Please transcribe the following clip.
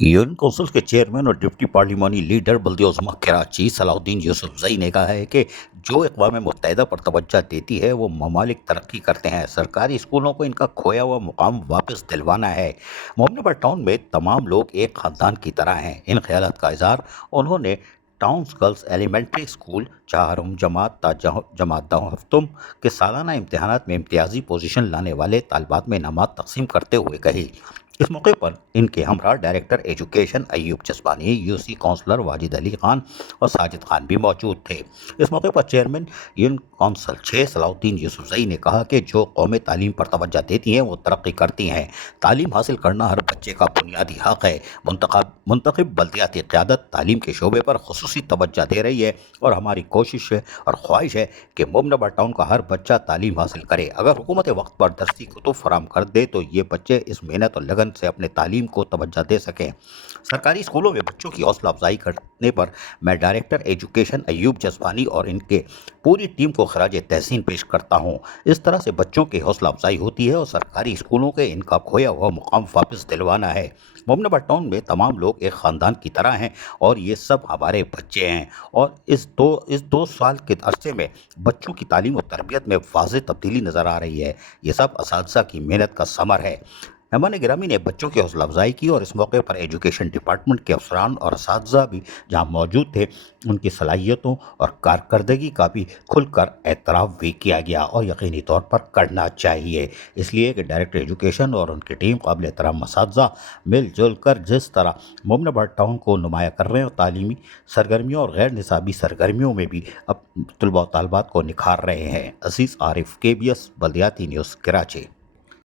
UN council के chairman और deputy पार्लिमानी leader बल्दियोज़मा Karachi Salauddin Yousafzai ने कहा है कि जो अक़वाम मुत्तहिदा पर तवज्जो देती है वो ममालिक तरक्की करते हैं। सरकारी स्कूलों को इनका खोया हुआ मुकाम वापस दिलवाना है। मोमनाबाद टाउन में तमाम लोग एक ख़ानदान की तरह हैं। इन ख्यालात का इज़हार उन्होंने टाउन्स गर्ल्स एलिमेंट्री स्कूल चाहरुम जमात हफ्तुम के सालाना इम्तहानात में इम्तियाजी पोजीशन लाने वाले तालिबात में इनामात तकसीम करते हुए कही। इस मौके पर इनके हमरा डायरेक्टर एजुकेशन अय्यूब जसवानी, यूसी काउंसलर वाजिद अली खान और साजिद खान भी मौजूद थे। इस मौके पर चेयरमैन यून काउंसिल 6 सलाउद्दीन यूसुफजई ने कहा कि जो कौमें तालीम पर तवज्जो देती हैं वो तरक्की करती हैं। तालीम हासिल करना हर बच्चे का बुनियादी हक है। मुंतखब बल्दियाती क़यादत तालीम के शोबे पर खुसूसी तवज्जो दे रही है और हमारी कोशिश है और ख्वाहिश है कि मोमनाबाद टाउन का हर बच्चा तालीम हासिल करे। अगर हुकूमत वक्त पर दरसी कुतुब फराम कर दे तो ये बच्चे इस मेहनत और लगन से अपने तालीम को तवज्जो दे सकें। सरकारी स्कूलों में बच्चों की हौसला अफजाई करने पर मैं डायरेक्टर एजुकेशन अय्यूब जसवानी और इनके पूरी टीम को खराज तहसीन पेश करता हूँ। इस तरह से बच्चों की हौसला अफजाई होती है और सरकारी स्कूलों के इनका खोया हुआ मुकाम वापस दिलवाना है। मोमनाबाद टाउन में तमाम लोग एक ख़ानदान की तरह हैं और ये सब हमारे बच्चे हैं और इस दो साल के अरसे में बच्चों की तालीम और तरबियत में वाज़ेह तब्दीली नज़र आ रही है। ये सब असातिज़ा की मेहनत का समर है। मेहमान गिरामी ने बच्चों की हौसला अफजाई की और इस मौके पर एजुकेशन डिपार्टमेंट के अफसरान और असातिज़ा भी जहाँ मौजूद थे उनकी सलाहियतों और कारकर्दगी का भी खुलकर एतराफ़ भी किया गया और यकीनी तौर पर करना चाहिए। इसलिए कि डायरेक्टर एजुकेशन और उनकी टीम काबिल एहतराम असातिज़ा मिलजुल कर जिस तरह मोमनाबाद टाउन को नुमाया कर रहे हैं और तालीमी सरगर्मियों और गैर निसाबी सरगर्मियों में भी अब तलबा और तालबात को निखार रहे हैं। अजीज़ आरिफ, KBS बल्दियाती न्यूज़, कराची।